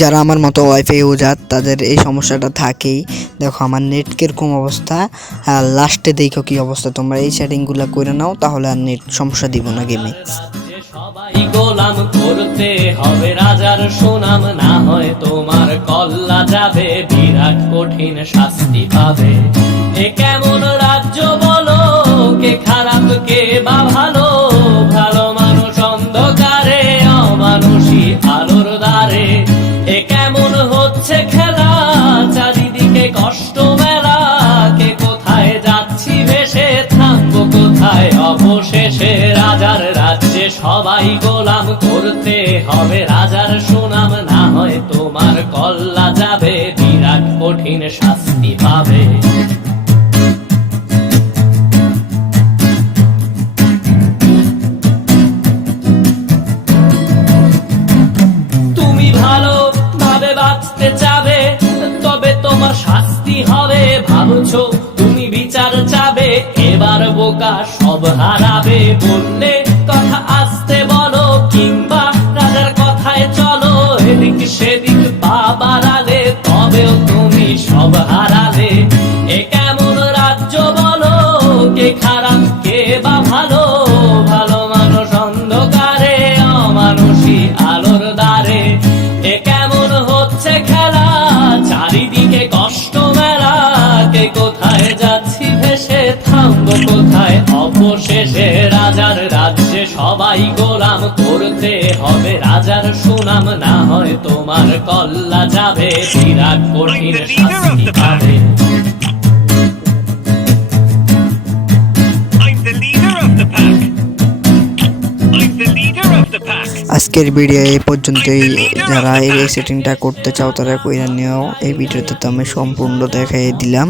যারা আমার মতো ওয়াইফাই ইউজার তাদের এই সমস্যাটা থাকেই। দেখো আমার নেট কিরকম অবস্থা, লাস্টে দেখো কি অবস্থা। তোমরা এই সেটিংগুলো করে নাও, তাহলে আর নেট সমস্যা দিব না গেমে। সবাই গোলাম করতে হবে রাজার সুনাম, না হয় তোমার কল্লা যাবে, বিরাট কঠিন শাস্তি পাবে। এ কেমন রাজ্য বলো, কে খারাপ কে বা ভালো, ভালো মানুষ অন্ধকারে, অমানুষী আলোর দ্বারে। এ কেমন হচ্ছে খেলা, চারিদিকে কষ্ট মেলা, কে কোথায় যাচ্ছি ভেসে, থামবো কোথায় অবশেষে। রাজার রাজ্যে সবাই গোলাম করতে হবে রাজার সুনাম, না হয় তোমার কল্লা যাবে, বিরাট কঠিন শাস্তি পাবে। তুমি ভালো ভাবে বাঁচতে চাবে, তবে তোমার শাস্তি হবে। ভাবছো তুমি বিচার চাবে, এবার বোকা সব হারাবে। বললে কথা আসতে বলো, কিংবা রাজার কথায় চলো, এদিক সেদিক পা বাড়ালে, তবেও তুমি সব হারালে। এ কেমন রাজ্য বলো, কে খারাপ কে বা ভালো, ভালো মানুষ অন্ধকারে, অমানুষী আলোর দ্বারে। এ কেমন হচ্ছে খেলা, চারিদিকে কষ্ট মেলা, কে কোথায় যাচ্ছি ভেসে, থামবো কোথায় অবশেষে। রাজার রাজ্যে সবাই গোলাম করতে হবে রাজার সুনাম, না হয় তোমার কল্লা যাবে, বিরাট কঠিন শাস্তি পাবে। আজকের ভিডিও এই পর্যন্তই। যারা এই সেটিংটা করতে চাও তারা কইরা নিও। এই ভিডিওতে তো আমি সম্পূর্ণ দেখাই দিলাম।